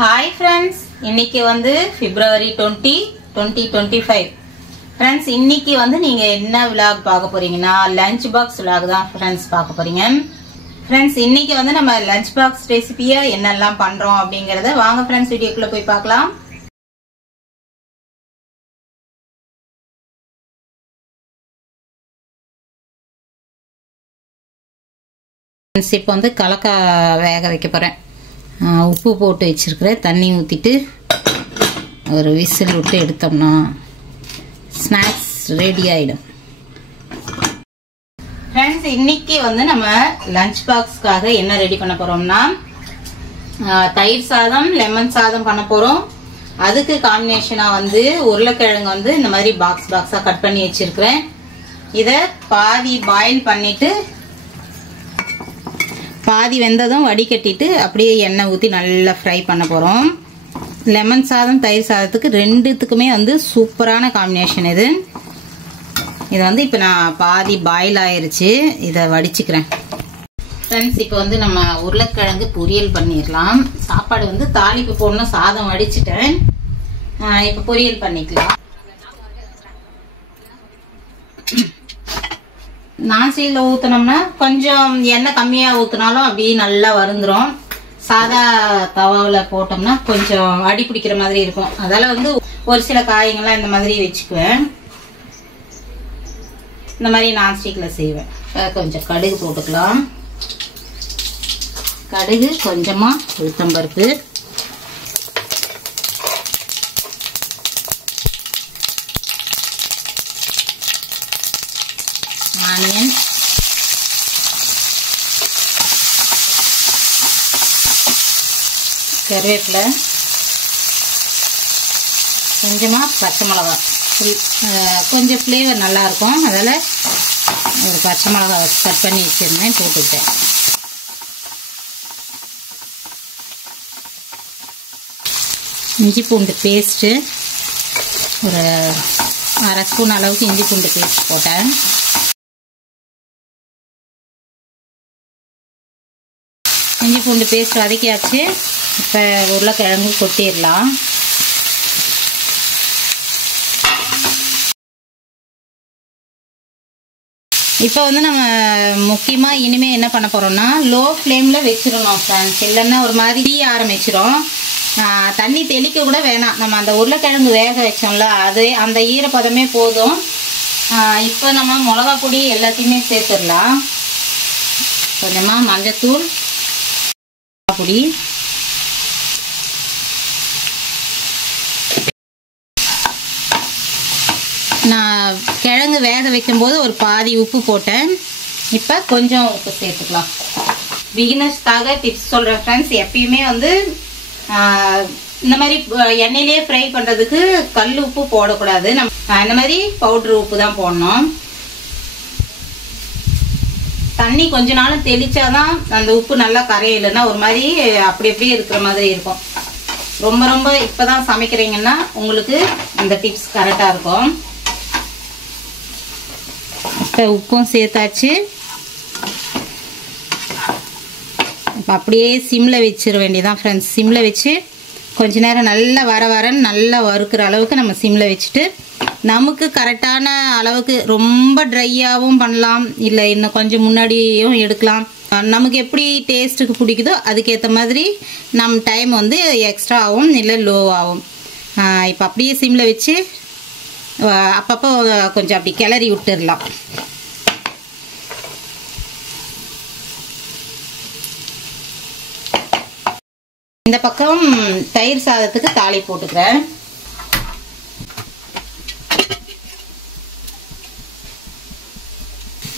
Hi friends, இன்னைக்கு வந்து February 20, 2025. Friends, இன்னைக்கு வந்து நீங்க என்ன vlog பார்க்க போறீங்கன்னா லஞ்ச் பாக்ஸ் vlog தான் friends பார்க்க போறீங்க. Friends, இன்னைக்கு வந்து நம்ம லஞ்ச் பாக்ஸ் ரெசிபியா என்னெல்லாம் பண்றோம் அப்படிங்கறத வாங்க friends வீடியோக்குள்ள போய் பார்க்கலாம். இப்போ வந்து கலக்கா வேக வைக்க போறேன். உப்பு போட்டு வச்சிருக்கிறேன். தண்ணி ஊற்றிட்டு ஒரு விசில் விட்டு எடுத்தோம்னா ஸ்நாக்ஸ் ரெடி ஆகிடும். ஃப்ரெண்ட்ஸ், இன்னைக்கு வந்து நம்ம லஞ்ச் பாக்ஸ்க்காக என்ன ரெடி பண்ண போறோம்னா தயிர் சாதம் லெமன் சாதம் பண்ண போறோம். அதுக்கு காம்பினேஷனாக வந்து உருளைக்கிழங்கு வந்து இந்த மாதிரி பாக்ஸ் பாக்ஸாக கட் பண்ணி வச்சிருக்கிறேன். இதை பாதி பாயில் பண்ணிட்டு பாதி வெந்ததும் வடிகட்டிட்டு அப்படியே எண்ணெய் ஊற்றி நல்லா ஃப்ரை பண்ண போகிறோம். லெமன் சாதம் தயிர் சாதத்துக்கு ரெண்டுத்துக்குமே வந்து சூப்பரான காம்பினேஷன் இது. இது வந்து இப்போ நான் பாதி பாயில் ஆயிருச்சு, இதை வடிச்சுக்கிறேன். ஃப்ரெண்ட்ஸ், இப்போ வந்து நம்ம உருளைக்கிழங்கு பொரியல் பண்ணிடலாம். சாப்பாடு வந்து தாளிப்பு போடணும், சாதம் வடிச்சிட்டேன். இப்போ பொரியல் பண்ணிக்கலாம். நான்ஸ்டிக்ல ஊத்தினோம்னா கொஞ்சம் எண்ணெய் கம்மியா ஊத்தினாலும் அப்படியே நல்லா வருந்துரும். சாதா தவாவில் போட்டோம்னா கொஞ்சம் அடி பிடிக்கிற மாதிரி இருக்கும். அதால வந்து ஒரு சில காய்கள்லாம் இந்த மாதிரி வச்சுக்குவேன். இந்த மாதிரி நான்ஸ்டிக்ல செய்வேன். கொஞ்சம் கடுகு போட்டுக்கலாம். கடுகு, கொஞ்சமா உளுத்தம்பருப்பு, ஆனியன், கருவேப்பிலை, கொஞ்சமா பச்சை மிளகாய். கொஞ்சம் ஃப்ளேவர் நல்லா இருக்கும், அதில் ஒரு பச்சை மிளகாய் கட் பண்ணி வச்சிருந்தேன், போட்டுட்டேன். இஞ்சி பூண்டு பேஸ்ட்டு ஒரு அரை ஸ்பூன் அளவுக்கு இஞ்சி பூண்டு பேஸ்ட் போட்டேன். இஞ்சி பூண்டு பேஸ்ட் வதக்கியாச்சு. இப்போ உருளைக்கிழங்கு கொட்டிடலாம். இப்போ வந்து நம்ம முக்கியமாக இனிமேல் என்ன பண்ண போகிறோம்னா லோ ஃப்ளேமில் வச்சிடணும் ஃப்ரெண்ட்ஸ். இல்லைன்னா ஒரு மாதிரி தீ ஆரம்பிச்சிடும். தண்ணி தெளிக்க கூட வேணாம். நம்ம அந்த உருளைக்கிழங்கு வேக வச்சோம்ல, அது அந்த ஈரப்பதமே போதும். இப்போ நம்ம மிளகா பொடி எல்லாத்தையுமே சேர்த்துடலாம். கொஞ்சமாக மஞ்சத்தூள் பொடி, நான் கிழங்கு வேக வைக்கும்போது ஒரு பாதி உப்பு போட்டேன். இப்போ கொஞ்சம் உப்பு சேர்த்துக்கலாம். பிகினர்ஸ்க்காக டிப்ஸ் சொல்கிறேன் ஃப்ரெண்ட்ஸ். எப்பயுமே வந்து இந்த மாதிரி எண்ணெயிலே ஃப்ரை பண்ணுறதுக்கு கல் உப்பு போடக்கூடாது. நம்ம இந்த மாதிரி பவுட்ரு உப்பு தான் போடணும். தண்ணி கொஞ்ச நாளும் தெளிச்சாதான் அந்த உப்பு நல்லா கரையிலன்னா ஒரு மாதிரி அப்படி அப்படியே இருக்கிற மாதிரி இருக்கும். ரொம்ப ரொம்ப இப்பதான் சமைக்கிறீங்கன்னா உங்களுக்கு இந்த டிப்ஸ் கரெக்டா இருக்கும். இப்போ உப்பும் சேர்த்தாச்சு. இப்போ அப்படியே சிம்ல வச்சிட வேண்டியதான் ஃப்ரெண்ட்ஸ். சிம்ல வச்சு கொஞ்ச நேரம் நல்லா வரன்னு நல்லா வறுக்கிற அளவுக்கு நம்ம சிம்ல வச்சுட்டு, நமக்கு கரெக்டான அளவுக்கு ரொம்ப ட்ரையாகவும் பண்ணலாம், இல்லை இன்னும் கொஞ்சம் முன்னாடியும் எடுக்கலாம். நமக்கு எப்படி டேஸ்ட்டுக்கு பிடிக்குதோ அதுக்கேற்ற மாதிரி நம்ம டைம் வந்து எக்ஸ்ட்ரா ஆகும், இல்லை லோ ஆகும். இப்போ அப்படியே சிம்மில் வச்சு அப்பப்போ கொஞ்சம் அப்படி கிளறி விட்டுடலாம். இந்த பக்கம் தயிர் சாதத்துக்கு தாளி போட்டுக்கிறேன்.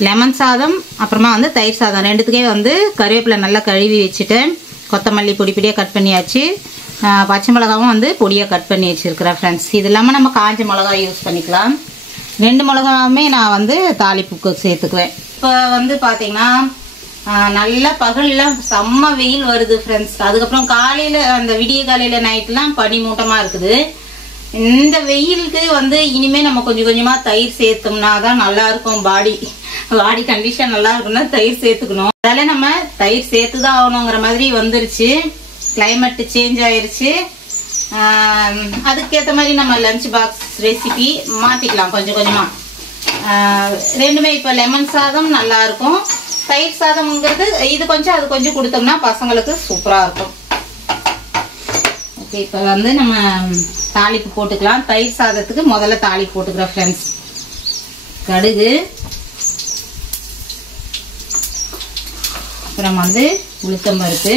லெமன் சாதம் அப்புறமா வந்து தயிர் சாதம் ரெண்டுத்துக்கே வந்து கருவேப்பிலை நல்லா கழுவி வச்சுட்டேன். கொத்தமல்லி பொடி பொடியாக கட் பண்ணியாச்சு. பச்சை மிளகாவும் வந்து பொடியாக கட் பண்ணி வச்சுருக்கிறேன் ஃப்ரெண்ட்ஸ். இது இல்லாமல் நம்ம காஞ்ச மிளகாய் யூஸ் பண்ணிக்கலாம். 2 மிளகாவுமே நான் வந்து தாளிப்புக்கு சேர்த்துக்குவேன். இப்போ வந்து பார்த்தீங்கன்னா நல்லா பகலில் செம்ம வெயில் வருது ஃப்ரெண்ட்ஸ். அதுக்கப்புறம் காலையில் அந்த விடிய காலையில் நைட்லாம் பனி மூட்டமாக இருக்குது. இந்த வெயிலுக்கு வந்து இனிமே நம்ம கொஞ்சம் கொஞ்சமாக தயிர் சேர்த்தோம்னா தான் நல்லா இருக்கும். பாடி கண்டிஷன் நல்லா இருக்குன்னா தயிர் சேர்த்துக்கணும். அதனால நம்ம தயிர் சேர்த்துதான் ஆகணுங்கிற மாதிரி வந்துருச்சு. கிளைமேட் சேஞ்ச் ஆயிருச்சு. அதுக்கேற்ற மாதிரி நம்ம லஞ்ச் பாக்ஸ் ரெசிபி மாற்றிக்கலாம் கொஞ்சம் கொஞ்சமாக. ரெண்டுமே இப்போ லெமன் சாதம் நல்லா இருக்கும். தயிர் சாதம்ங்கிறது இது கொஞ்சம் அது கொஞ்சம் கொடுத்தோம்னா பசங்களுக்கு சூப்பராக இருக்கும். ஓகே, இப்போ வந்து நம்ம தாளிப்பு போட்டுக்கலாம். தயிர் சாதத்துக்கு முதல்ல தாளிப்பு போட்டுக்கிறோம் ஃப்ரெண்ட்ஸ். கடுகு, அப்புறம் வந்து உளுத்தம்பருப்பு,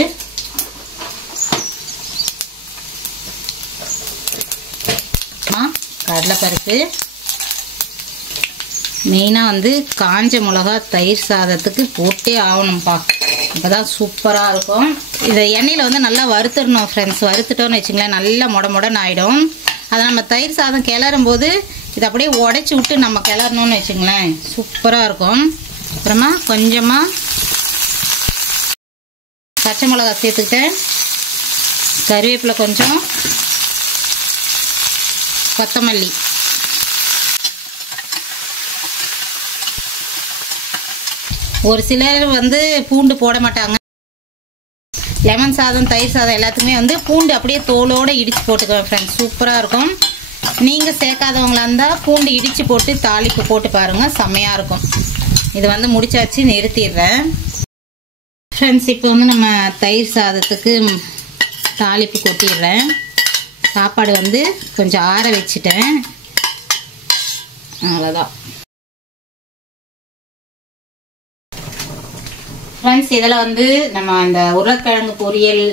கடலைப்பருப்பு, மெயினாக வந்து காஞ்ச மிளகா தயிர் சாதத்துக்கு போட்டே ஆகணும்ப்பா. அப்போதான் சூப்பராக இருக்கும். இதை எண்ணெயில் வந்து நல்லா வறுத்துடணும் ஃப்ரெண்ட்ஸ். வறுத்துட்டோன்னு வச்சுங்களேன் நல்லா மொடன்னு ஆகிடும். அதை நம்ம தயிர் சாதம் கிளறும் போது இதை அப்படியே உடைச்சி விட்டு நம்ம கிளறணும்னு வச்சுங்களேன் சூப்பராக இருக்கும். அப்புறமா கொஞ்சமாக பச்சை மிளகா சேர்த்துக்கிட்டேன். கருவேப்பிலை கொஞ்சம், கொத்தமல்லி, ஒரு சிலர் வந்து பூண்டு போட மாட்டாங்க. லெமன் சாதம் தயிர் சாதம் எல்லாத்துக்குமே வந்து பூண்டு அப்படியே தோலோடு இடித்து போட்டுக்குவேன் ஃப்ரெண்ட்ஸ். சூப்பராக இருக்கும். நீங்கள் சேர்க்காதவங்களா இருந்தால் பூண்டு இடித்து போட்டு தாளிப்பு போட்டு பாருங்கள், செம்மையாக இருக்கும். இது வந்து முடிச்சாச்சு, நிறுத்திடுறேன் ஃப்ரெண்ட்ஸ். இப்போ வந்து நம்ம தயிர் சாதத்துக்கு தாளிப்பு கொட்டிடுறேன். சாப்பாடு வந்து கொஞ்சம் ஆற வச்சுட்டேன், அவ்வளோதான் ஃப்ரெண்ட்ஸ். இதில் வந்து நம்ம அந்த உருளைக்கிழங்கு பொரியல்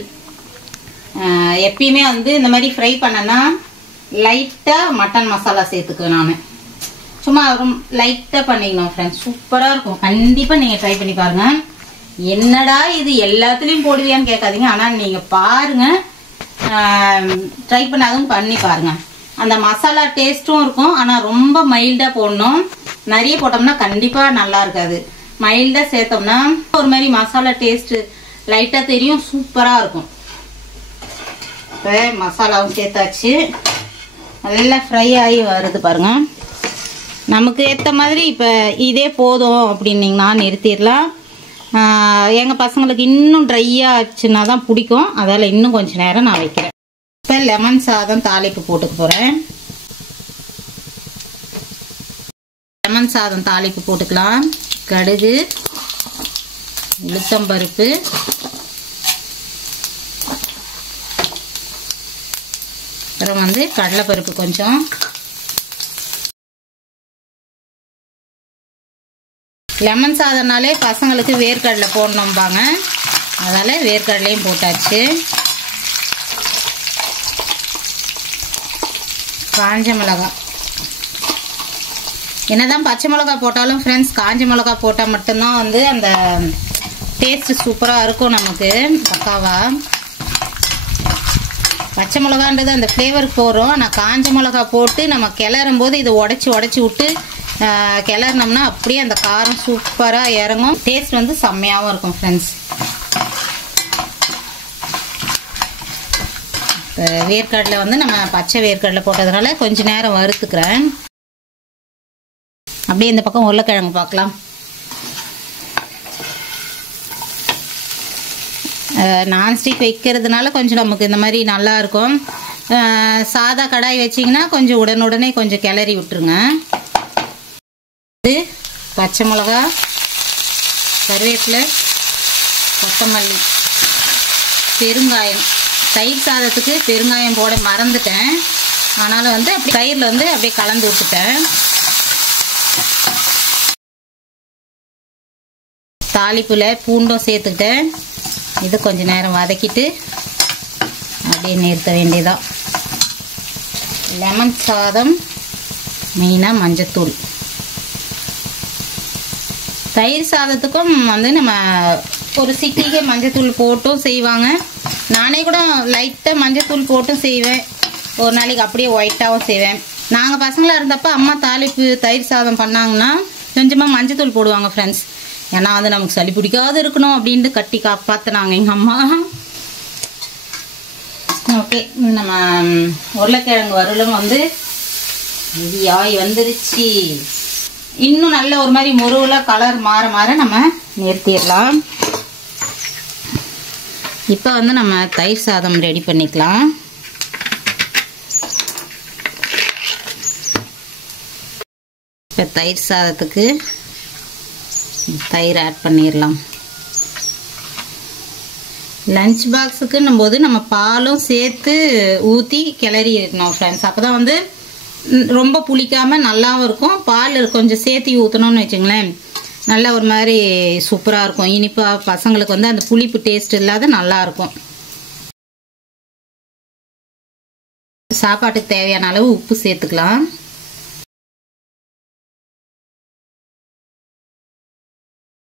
எப்பயுமே வந்து இந்த மாதிரி ஃப்ரை பண்ணனா லைட்டாக மட்டன் மசாலா சேர்த்துக்குவேன் நான். சும்மா லைட்டாக பண்ணிக்கணும் ஃப்ரெண்ட்ஸ், சூப்பராக இருக்கும். கண்டிப்பாக நீங்கள் ட்ரை பண்ணி பாருங்கள். என்னடா இது எல்லாத்துலேயும் போடுவியான்னு கேட்காதீங்க, ஆனால் நீங்கள் பாருங்கள், ட்ரை பண்ணாதும் பண்ணி பாருங்கள். அந்த மசாலா டேஸ்ட்டும் இருக்கும். ஆனால் ரொம்ப மைல்டாக போடணும். நிறைய போட்டோம்னா கண்டிப்பாக நல்லா இருக்காது. மைல்டாக சேர்த்தோம்னா ஒரு மாதிரி மசாலா டேஸ்ட் லைட்டாக தெரியும், சூப்பராக இருக்கும். இப்போ மசாலாவும் சேர்த்தாச்சு, நல்லா ஃப்ரை ஆகி வருது பாருங்க. நமக்கு ஏற்ற மாதிரி இப்போ இதே போதும் அப்படின்னீங்கன்னா நிறுத்திடலாம். எங்கள் பசங்களுக்கு இன்னும் ட்ரையாக ஆச்சுன்னா தான் பிடிக்கும், அதால் இன்னும் கொஞ்சம் நேரம் நான் வைக்கிறேன். இப்போ லெமன் சாதம் தாளிப்பு போட்டுக்க போகிறேன். லெமன் சாதம் தாளிப்பு போட்டுக்கலாம். கடுகு, உளுத்தம்பருப்பு, அப்புறம் வந்து கடலைப்பருப்பு கொஞ்சம், லெமன் சாதம்னாலே பசங்களுக்கு வேர்க்கடலை போடணும்பாங்க, அதால் வேர்க்கடலையும் போட்டாச்சு. காஞ்ச மிளகாய், என்னதான் பச்சை மிளகா போட்டாலும் ஃப்ரெண்ட்ஸ் காஞ்ச மிளகா போட்டால் மட்டும்தான் வந்து அந்த டேஸ்ட் சூப்பராக இருக்கும் நமக்கு பக்காவா. பச்சை மிளகான்றது அந்த ஃப்ளேவர் போகிறோம். ஆனால் காஞ்ச மிளகா போட்டு நம்ம கிளறும் போது இதை உடச்சி விட்டு கிளறினோம்னா அப்படியே அந்த காரம் சூப்பராக இறங்கும். டேஸ்ட் வந்து செம்மையாகவும் இருக்கும் ஃப்ரெண்ட்ஸ். வேர்க்கடலை வந்து நம்ம பச்சை வேர்க்கடலை போட்டதுனால கொஞ்சம் நேரம் வறுத்துக்கிறேன். அப்படியே இந்த பக்கம் உருளைக்கிழங்கு பார்க்கலாம். நான்ஸ்டிக் வைக்கிறதுனால கொஞ்சம் நமக்கு இந்த மாதிரி நல்லா இருக்கும். சாதா கடாய் வச்சிங்கன்னா கொஞ்சம் உடனே கொஞ்சம் கிளறி விட்டுருங்க. பச்சை மிளகா, கருவேப்பிலை, கொத்தமல்லி, பெருங்காயம். தயிர் சாதத்துக்கு பெருங்காயம் போட மறந்துட்டேன், ஆனாலும் வந்து அப்படி தயிரில் வந்து அப்படியே கலந்து விட்டுட்டேன். தாளிப்புல பூண்டும் சேர்த்துக்கிட்டேன். இது கொஞ்ச நேரம் வதக்கிட்டு அப்படியே நிறுத்த வேண்டியதான். லெமன் சாதம் மெயினாக மஞ்சத்தூள். தயிர் சாதத்துக்கும் வந்து நம்ம ஒரு சிட்டிகை மஞ்சத்தூள் போட்டும் செய்வாங்க. நானே கூட லைட்டாக மஞ்சத்தூள் போட்டும் செய்வேன். ஒரு நாளைக்கு அப்படியே ஒயிட்டாகவும் செய்வேன். நாங்கள் பசங்களாக இருந்தப்போ அம்மா தாளிப்பு தயிர் சாதம் பண்ணாங்கன்னா கொஞ்சமாக மஞ்சத்தூள் போடுவாங்க ஃப்ரெண்ட்ஸ். ஏன்னா வந்து நமக்கு சளி பிடிக்காது இருக்கணும் அப்படின்ட்டு கட்டி காப்பாற்றினாங்க எங்கள் அம்மா. ஓகே, நம்ம உருளைக்கிழங்கு வறுவலும் வந்து ரெடியாகி வந்துருச்சு. இன்னும் நல்ல ஒரு மாதிரி முருவில் கலர் மாற நம்ம நிறுத்திடலாம். இப்போ வந்து நம்ம தயிர் சாதம் ரெடி பண்ணிக்கலாம். இப்போ தயிர் சாதத்துக்கு தயிர் ஆட் பண்ணிடலாம். லஞ்ச் பாக்ஸுக்குன்னும் போது நம்ம பாலும் சேர்த்து ஊற்றி கிளறி இருக்கணும் ஃப்ரெண்ட்ஸ். அப்போ தான் வந்து ரொம்ப புளிக்காமல் நல்லாவும் இருக்கும். பால் கொஞ்சம் சேர்த்து ஊற்றணும்னு வச்சுங்களேன், நல்லா ஒரு மாதிரி சூப்பராக இருக்கும். இனிப்பாக பசங்களுக்கு வந்து அந்த புளிப்பு டேஸ்ட் இல்லாத நல்லாயிருக்கும். சாப்பாட்டுக்கு தேவையான அளவு உப்பு சேர்த்துக்கலாம்.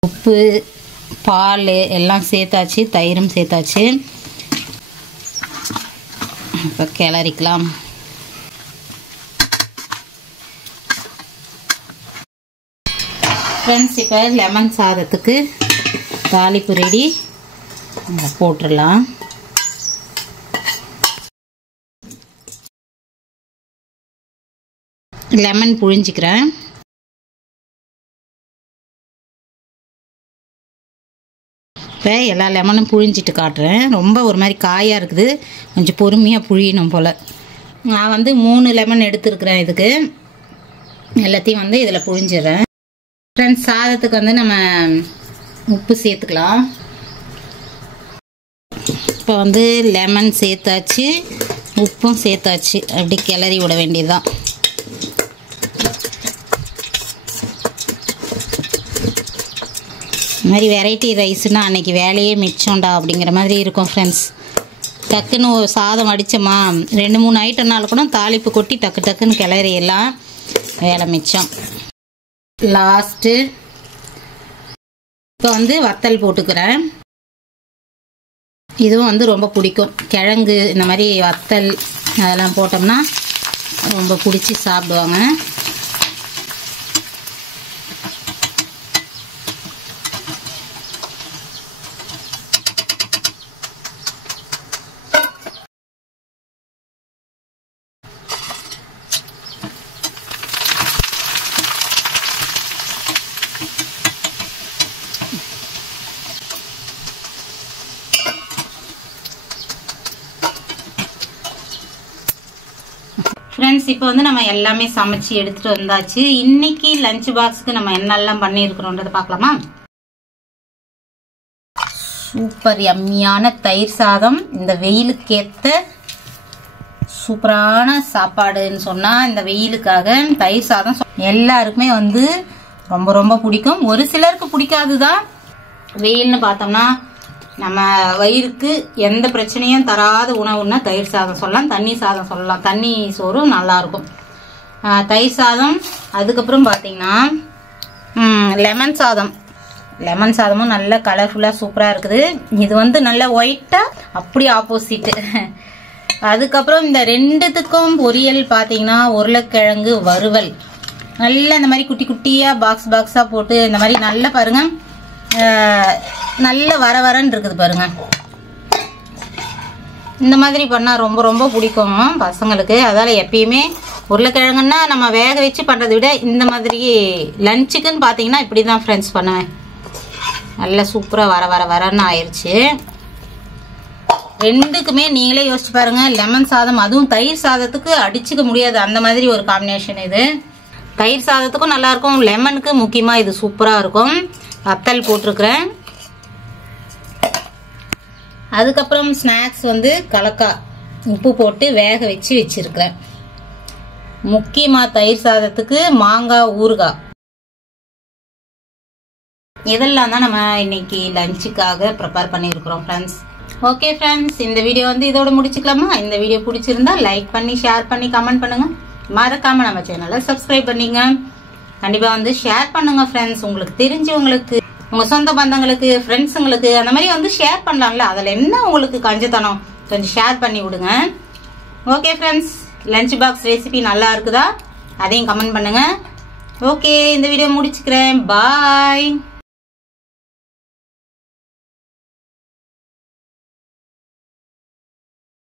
உப்பு, பால் எல்லாம் சேர்த்தாச்சு, தயிரும் சேர்த்தாச்சு. இப்போ கிளறிக்கலாம். ஃப்ரெண்ட்ஸ், இப்போ லெமன் சாதத்துக்கு தாளிப்பு ரெடி. போட்டுடலாம். லெமன் புழிஞ்சிக்கிறேன். இப்போ எல்லா லெமனும் புழிஞ்சிட்டு காட்டுறேன். ரொம்ப ஒரு மாதிரி காயாக இருக்குது, கொஞ்சம் பொறுமையாக புழியணும் போல். நான் வந்து 3 லெமன் எடுத்துருக்குறேன். இதுக்கு எல்லாத்தையும் வந்து இதில் புழிஞ்சிடுறேன். ஃப்ரெண்ட்ஸ், சாதத்துக்கு வந்து நம்ம உப்பு சேர்த்துக்கலாம். இப்போ வந்து லெமன் சேர்த்தாச்சு, உப்பும் சேர்த்தாச்சு. அப்படி கிளறி விட வேண்டியதுதான். இந்த மாதிரி வெரைட்டி ரைஸ்னால் அன்றைக்கி வேலையே மிச்சம்டா அப்படிங்கிற மாதிரி இருக்கும் ஃப்ரெண்ட்ஸ். டக்குன்னு ஒரு சாதம் வடித்தோமா, 2-3 ஐட்டம்னால கூட தாளிப்பு கொட்டி டக்கு டக்குன்னு கிளறியெல்லாம் வேலை மிச்சம். லாஸ்ட்டு இப்போ வந்து வத்தல் போட்டுக்கிறேன். இதுவும் வந்து ரொம்ப பிடிக்கும். கிழங்கு இந்த மாதிரி வத்தல் அதெல்லாம் போட்டோம்னா ரொம்ப பிடிச்சி சாப்பிடுவாங்க. ஃப்ரெண்ட்ஸ், இப்போ வந்து நம்ம எல்லாமே சமைச்சு எடுத்துட்டு வந்தாச்சு. இன்னைக்கு லஞ்ச் பாக்ஸுக்கு நம்ம என்னெல்லாம் பண்ணியிருக்கிறோன்றதை பார்க்கலாமா? சூப்பர் யம்மியான தயிர் சாதம். இந்த வெயிலுக்கேற்ற சூப்பரான சாப்பாடுன்னு சொன்னால் இந்த வெயிலுக்காக தயிர் சாதம் எல்லாருக்குமே வந்து ரொம்ப ரொம்ப பிடிக்கும். ஒரு சிலருக்கு பிடிக்காதுதான். வெயில்னு பார்த்தோம்னா நம்ம வயிறுக்கு எந்த பிரச்சனையும் தராத உணவுன்னா தயிர் சாதம் சொல்லலாம், தண்ணி சாதம் சொல்லலாம். தண்ணி சோறும் நல்லாயிருக்கும். தயிர் சாதம். அதுக்கப்புறம் பார்த்தீங்கன்னா லெமன் சாதம். லெமன் சாதமும் நல்ல கலர்ஃபுல்லாக சூப்பராக இருக்குது. இது வந்து நல்ல ஒயிட்டாக அப்படி ஆப்போசிட்டு. அதுக்கப்புறம் இந்த 2த்துக்கும் பொரியல் பார்த்தீங்கன்னா உருளைக்கிழங்கு வறுவல். நல்ல இந்த மாதிரி குட்டி குட்டியாக பாக்ஸாக போட்டு இந்த மாதிரி நல்ல பாருங்க, நல்ல வரன்னு இருக்குது பாருங்க. இந்த மாதிரி பண்ணால் ரொம்ப ரொம்ப பிடிக்கும் பசங்களுக்கு. அதால் எப்பயுமே உருளைக்கிழங்குன்னா நம்ம வேக வச்சு பண்ணுறதை விட இந்த மாதிரி லஞ்சுக்குன்னு பார்த்தீங்கன்னா இப்படி தான் ஃப்ரெண்ட்ஸ் பண்ணுவேன். நல்லா சூப்பராக வரன்னு ஆயிடுச்சு. 2க்குமே நீங்களே யோசிச்சு பாருங்க. லெமன் சாதம், அதுவும் தயிர் சாதத்துக்கு அடிச்சுக்க முடியாது, அந்த மாதிரி ஒரு காம்பினேஷன் இது. தயிர் சாதத்துக்கும் நல்லா இருக்கும், லெமனுக்கு முக்கியமாக இது சூப்பராக இருக்கும். வத்தல் போட்டிருக்கிறேன். அதுக்கப்புறம் ஸ்நாக்ஸ் வந்து கலக்காய் உப்பு போட்டு வேக வச்சு வச்சிருக்கிறேன். முக்கியமாக தயிர் சாதத்துக்கு மாங்காய் ஊறுகாய். இதெல்லாம் தான் நம்ம இன்னைக்கு லஞ்சுக்காக ப்ரிப்பேர் பண்ணியிருக்கிறோம் ஃப்ரெண்ட்ஸ். ஓகே ஃப்ரெண்ட்ஸ், இந்த வீடியோ வந்து இதோட முடிச்சுக்கலாமா? இந்த வீடியோ பிடிச்சிருந்தா லைக் பண்ணி ஷேர் பண்ணி கமெண்ட் பண்ணுங்க. மறக்காம நம்ம சேனலை சப்ஸ்கிரைப் பண்ணிங்க. கண்டிப்பாக வந்து ஷேர் பண்ணுங்க ஃப்ரெண்ட்ஸ். உங்களுக்கு தெரிஞ்சவங்களுக்கு, உங்கள் சொந்த பந்தங்களுக்கு, ஃப்ரெண்ட்ஸுங்களுக்கு அந்த மாதிரி வந்து ஷேர் பண்ணலாம்ல. அதில் என்ன உங்களுக்கு கஞ்சத்தனம், கொஞ்சம் ஷேர் பண்ணி விடுங்க. Okay friends, lunch box recipe நல்லா இருக்குதா அதையும் கமெண்ட் பண்ணுங்க. ஓகே, இந்த வீடியோ முடிச்சுக்கிறேன். பாய்.